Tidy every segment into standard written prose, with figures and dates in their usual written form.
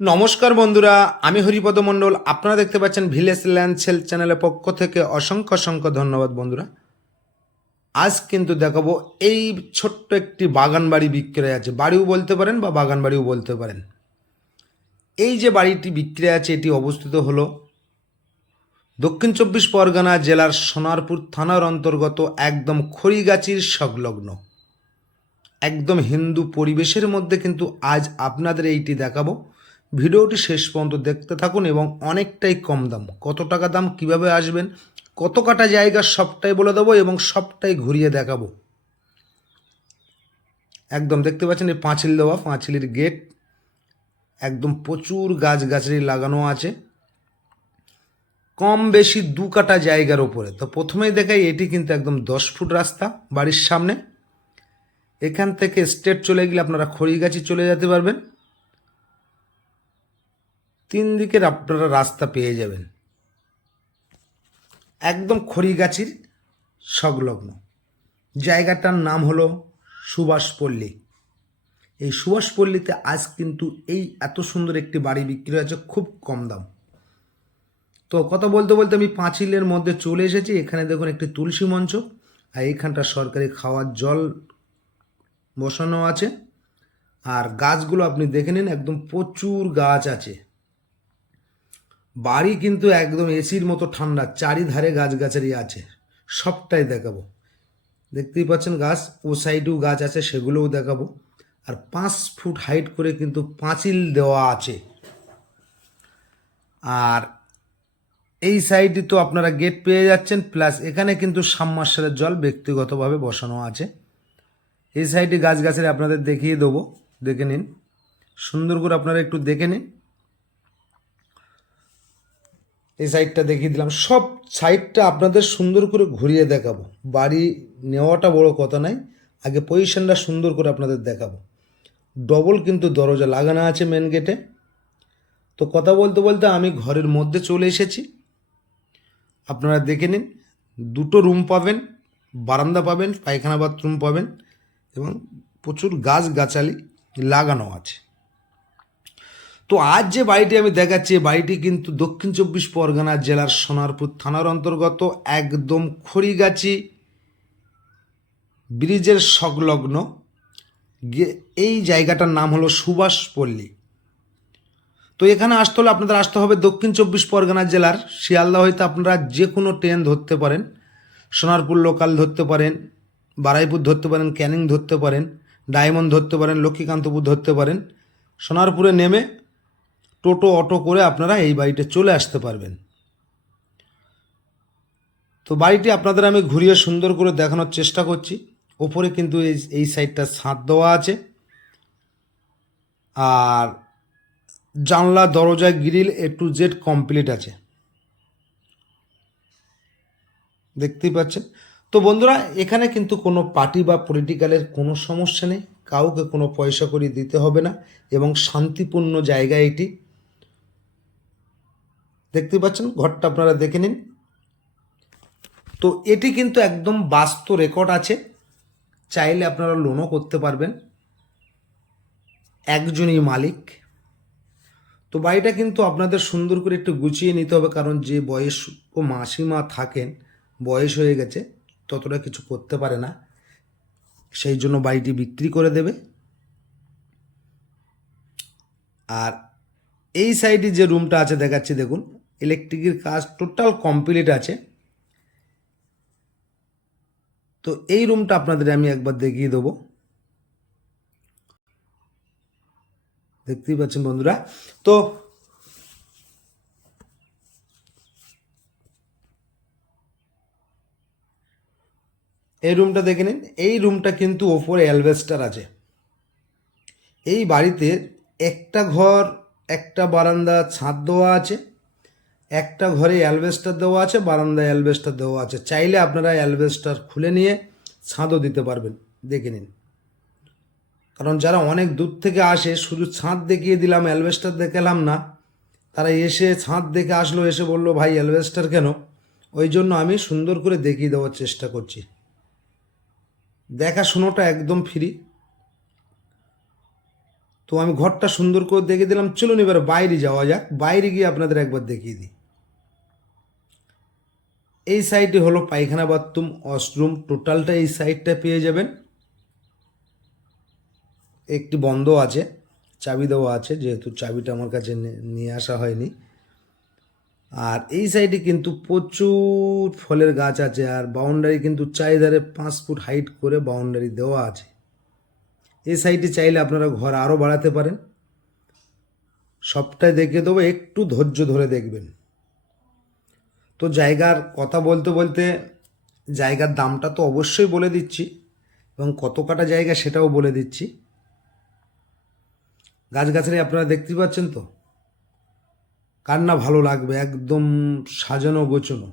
নমস্কার বন্ধুরা, আমি হরিপদ মণ্ডল। আপনারা দেখতে পাচ্ছেন ভিলেজ ল্যান্ড সেল চ্যানেলের পক্ষ থেকে অসংখ্য অসংখ্য ধন্যবাদ বন্ধুরা। আজ কিন্তু দেখাবো এই ছোট্ট একটি বাগান বাড়ি বিক্রয় আছে, বাড়িও বলতে পারেন বা বাগান বাড়িও বলতে পারেন। এই যে বাড়িটি বিক্রয় আছে এটি অবস্থিত হলো দক্ষিণ চব্বিশ পরগনা জেলার সোনারপুর থানার অন্তর্গত একদম খড়িগাছির সংলগ্ন একদম হিন্দু পরিবেশের মধ্যে কিন্তু আজ আপনাদের এইটি দেখাবো। ভিডিওটি শেষ পর্যন্ত দেখতে থাকুন এবং অনেকটাই কম দাম, কত টাকা দাম, কিভাবে আসবেন, কত কাটা জায়গা সবটাই বলে দেবো এবং সবটাই ঘুরিয়ে দেখাবো। একদম দেখতে পাচ্ছেন এই পাঁচিল দেওয়া, পাঁচিলের গেট, একদম প্রচুর গাছগাছালি লাগানো আছে কম বেশি 2 কাঠা জায়গার ওপরে। তো প্রথমেই দেখাই এটি কিন্তু একদম 10 ফুট রাস্তা বাড়ির সামনে। এখান থেকে স্ট্রেট চলে গেলে আপনারা খড়িগাছি চলে যেতে পারবেন। 3 দিকের আপনারা রাস্তা পেয়ে যাবেন, একদম খড়িগাছির সংলগ্ন। জায়গাটার নাম হলো সুভাষপল্লী। এই সুভাষপল্লীতে আজ কিন্তু এই এত সুন্দর একটি বাড়ি বিক্রি হয়েছে খুব কম দাম। তো কথা বলতে বলতে আমি পাঁচিলের মধ্যে চলে এসেছি। এখানে দেখুন একটি তুলসী মঞ্চ, আর এইখানটা সরকারি খাওয়ার জল বসানো আছে। আর গাছগুলো আপনি দেখে নিন, একদম প্রচুর গাছ আছে। বাড়ি কিন্তু একদম এসির মতো ঠান্ডা, চারিধারে গাছগাছালি আছে, সবটাই দেখাবো। দেখতেই পাচ্ছেন গাছ, ও সাইডেও গাছ আছে, সেগুলোও দেখাবো। আর 5 ফুট হাইট করে কিন্তু পাঁচিল দেওয়া আছে। আর এই সাইডে তো আপনারা গেট পেয়ে যাচ্ছেন, প্লাস এখানে কিন্তু সাবমার্শালের জল ব্যক্তিগতভাবে বসানো আছে। এই সাইডে গাছগাছালি আপনাদের দেখিয়ে দেবো, দেখে নিন, সুন্দর করে আপনারা একটু দেখে নিন। এই সাইডটা দেখিয়ে দিলাম, সব সাইডটা আপনাদের সুন্দর করে ঘুরিয়ে দেখাবো। বাড়ি নেওয়াটা বড় কথা নয়, আগে পজিশনটা সুন্দর করে আপনাদের দেখাবো। ডবল কিন্তু দরজা লাগানো আছে মেন গেটে। তো কথা বলতে বলতে আমি ঘরের মধ্যে চলে এসেছি। আপনারা দেখে নিন, 2টো রুম পাবেন, বারান্দা পাবেন, পায়খানা বাথরুম পাবেন এবং প্রচুর গাছগাছালি লাগানো আছে। তো আজ যে বাড়িটি আমি দেখাচ্ছি, এই বাড়িটি কিন্তু দক্ষিণ চব্বিশ পরগনা জেলার সোনারপুর থানার অন্তর্গত একদম খড়িগাছি ব্রিজের সংলগ্ন। এই জায়গাটার নাম হলো সুভাষপল্লী। তো এখানে আসতে হলে আপনাদের আসতে হবে দক্ষিণ চব্বিশ পরগনা জেলার শিয়ালদা হইতে আপনারা যে কোনো ট্রেন ধরতে পারেন, সোনারপুর লোকাল ধরতে পারেন, বারাইপুর ধরতে পারেন, ক্যানিং ধরতে পারেন, ডায়মন্ড ধরতে পারেন, লক্ষ্মীকান্তপুর ধরতে পারেন। সোনারপুরে নেমে টোটো অটো করে আপনারা এই বাড়িতে চলে আসতে পারবেন। তো বাড়িটি আপনাদের আমি ঘুরিয়ে সুন্দর করে দেখানোর চেষ্টা করছি। ওপরে কিন্তু এই সাইডটা ছাদ দেওয়া আছে, আর জানলা দরজা grill A to Z complete আছে, দেখতেই পাচ্ছেন। তো বন্ধুরা, এখানে কিন্তু কোনো পার্টি বা পলিটিক্যালের কোনো সমস্যা নেই, কাউকে কোনো পয়সা করে দিতে হবে না এবং শান্তিপূর্ণ জায়গা এটি। দেখতে পাচ্ছেন ঘরটা, আপনারা দেখে নিন। তো এটি কিন্তু একদম বাস্তু রেকর্ড আছে, চাইলে আপনারা লোনও করতে পারবেন, একজনই মালিক। তো বাড়িটা কিন্তু আপনাদের সুন্দর করে একটু গুছিয়ে নিতে হবে, কারণ যে বয়স্ক মাসিমা থাকেন, বয়স হয়ে গেছে, ততটা কিছু করতে পারে না, সেই জন্য বাড়িটি বিক্রি করে দেবে। আর এই সাইডে যে রুমটা আছে দেখাচ্ছি, দেখুন ইলেকট্রিকের কাজ টোটাল কমপ্লিট আছে। তো এই রুমটা আপনাদের আমি একবার দেখিয়ে দেবো, দেখতেই পাচ্ছেন বন্ধুরা। তো এই রুমটা দেখে নিন, এই রুমটা কিন্তু ওপরে অ্যালবেস্টার আছে। এই বাড়িতে একটা ঘর, একটা বারান্দা, ছাদ দেওয়া আছে, একটা ঘরে অ্যালবেস্টার দেওয়া আছে, বারান্দায় অ্যালবেস্টার দেওয়া আছে। চাইলে আপনারা অ্যালবেস্টার খুলে নিয়ে ছাদও দিতে পারবেন, দেখে নিন। কারণ যারা অনেক দূর থেকে আসে, শুধু ছাদ দেখিয়ে দিলাম, অ্যালবেস্টার দেখালাম না, তারা এসে ছাদ দেখে আসলো, এসে বললো ভাই অ্যালবেস্টার কেন? ওই জন্য আমি সুন্দর করে দেখিয়ে দেওয়ার চেষ্টা করছি। দেখাশোনাটা একদম ফ্রি। তো আমি ঘরটা সুন্দর করে দেখিয়ে দিলাম। চলুন এবার বাইরে যাওয়া যাক, বাইরে গিয়ে আপনাদের একবার দেখিয়ে দিই। এই সাইডে হলো পায়খানা, বাথরুম, ওয়াশরুম, টোটালটা এই সাইডটা পেয়ে যাবেন। একটি বন্ধ আছে, চাবি দেওয়া আছে, যেহেতু চাবিটা আমার কাছে নিয়ে আসা হয়নি। আর এই সাইডে কিন্তু প্রচুর ফলের গাছ আছে, আর বাউন্ডারি কিন্তু চারিধারে 5 ফুট হাইট করে বাউন্ডারি দেওয়া আছে। এই সাইডে চাইলে আপনারা ঘর আরও বাড়াতে পারেন। সবটাই দেখিয়ে দেবো, একটু ধৈর্য ধরে দেখবেন। তো জায়গার কথা বলতে বলতে জায়গার দামটা তো অবশ্যই বলে দিচ্ছি, এবং কত কাটা জায়গা সেটাও বলে দিচ্ছি। গাছগাছালি আপনারা দেখতে পাচ্ছেন তো, কার না ভালো লাগবে, একদম সাজানো গোছানো।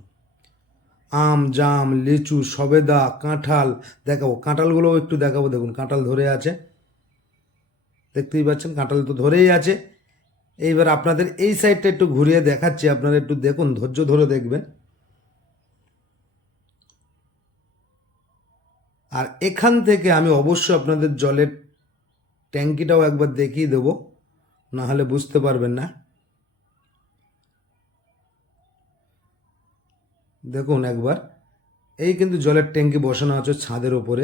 আম, জাম, লিচু, সবেদা, কাঁঠাল দেখাবো, কাঁঠালগুলোও একটু দেখাবো। দেখুন কাঁঠাল ধরে আছে, দেখতেই পাচ্ছেন কাঁঠাল তো ধরেই আছে। এইবার আপনাদের এই সাইডটা একটু ঘুরিয়ে দেখাচ্ছি, আপনারা একটু দেখুন, ধৈর্য ধরে দেখবেন। আর এখান থেকে আমি অবশ্যই আপনাদের জলের ট্যাঙ্কিটাও একবার দেখিয়ে দেবো, না হলে বুঝতে পারবেন না। দেখুন একবার, এই কিন্তু জলের ট্যাঙ্কি বসানো আছে ছাদের ওপরে,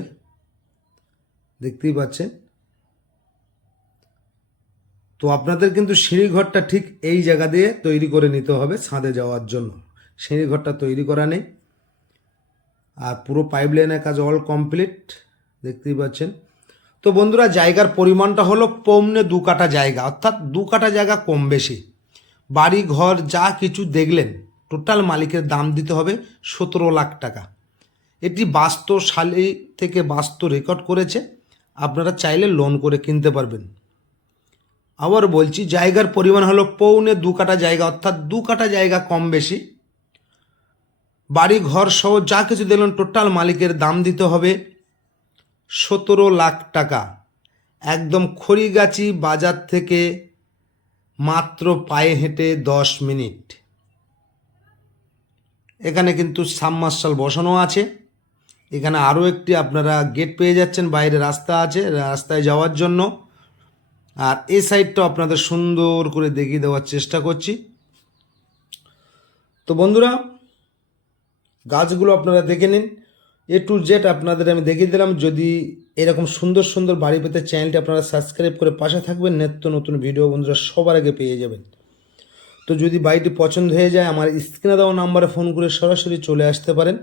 দেখতেই পাচ্ছেন। তো আপনাদের কিন্তু সিঁড়িঘরটা ঠিক এই জায়গা দিয়ে তৈরি করে নিতে হবে ছাদে যাওয়ার জন্য। সিঁড়িঘরটা তৈরি করা নেই। আর পুরো পাইপ লাইনের কাজ অল কমপ্লিট, দেখতেই পাচ্ছেন। তো বন্ধুরা, জায়গার পরিমাণটা হলো 2.25 কাঠা জায়গা, অর্থাৎ 2 কাঠা জায়গা কম বেশি। বাড়ি ঘর যা কিছু দেখলেন, টোটাল মালিকের দাম দিতে হবে 17 লাখ টাকা। এটি বাস্তু সালি থেকে বাস্তু রেকর্ড করেছে, আপনারা চাইলে লোন করে কিনতে পারবেন। আবার বলছি, জায়গার পরিমাণ হলো 2.25 কাঠা জায়গা, অর্থাৎ 2 কাঠা জায়গা কম বেশি। বাড়ি ঘর সহ যা কিছু দেখলেন, টোটাল মালিকের দাম দিতে হবে 17 লাখ টাকা। একদম খড়িগাছি বাজার থেকে মাত্র পায়ে হেঁটে 10 মিনিট। এখানে কিন্তু সাবমার্শাল বসানো আছে। এখানে আরও একটি আপনারা গেট পেয়ে যাচ্ছেন, বাইরে রাস্তা আছে রাস্তায় যাওয়ার জন্য। আর এই সাইডটা আপনাদের সুন্দর করে দেখিয়ে দেওয়ার চেষ্টা করছি। তো বন্ধুরা, গাছগুলো আপনারা দেখে নিন, A to Z আপনাদের আমি দেখিয়ে দিলাম। যদি এরকম সুন্দর সুন্দর বাড়ি পেতে চ্যানেলটি আপনারা সাবস্ক্রাইব করে পাশে থাকবেন, নিত্য নতুন ভিডিও বন্ধুরা সবার আগে পেয়ে যাবেন। তো যদি বাড়িটি পছন্দ হয়ে যায়, আমার স্ক্রিনে দেওয়া নাম্বারে ফোন করে সরাসরি চলে আসতে পারেন।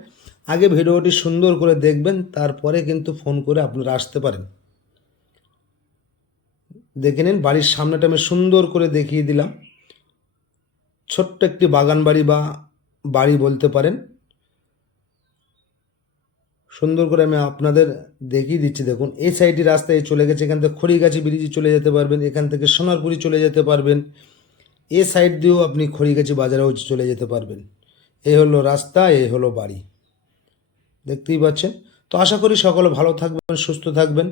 আগে ভিডিওটি সুন্দর করে দেখবেন, তারপরে কিন্তু ফোন করে আপনারা আসতে পারেন। দেখে নিন, বাড়ির সামনেটা আমি সুন্দর করে দেখিয়ে দিলাম। ছোট্ট একটি বাগান বাড়ি বা বাড়ি বলতে পারেন। সুন্দর করে আমি আপনাদের দেখিয়ে দিচ্ছি। দেখুন এই সাইডে রাস্তায় চলে গেছে, এখান থেকে খড়িগাছি ব্রিজে চলে যেতে পারবেন, এখান থেকে সোনারপুরি চলে যেতে পারবেন। এ সাইড দিয়েও আপনি খড়িগাছি বাজারেও চলে যেতে পারবেন। এই হলো রাস্তা, এই হলো বাড়ি, দেখতেই পাচ্ছেন। তো আশা করি সকলে ভালো থাকবেন, সুস্থ থাকবেন।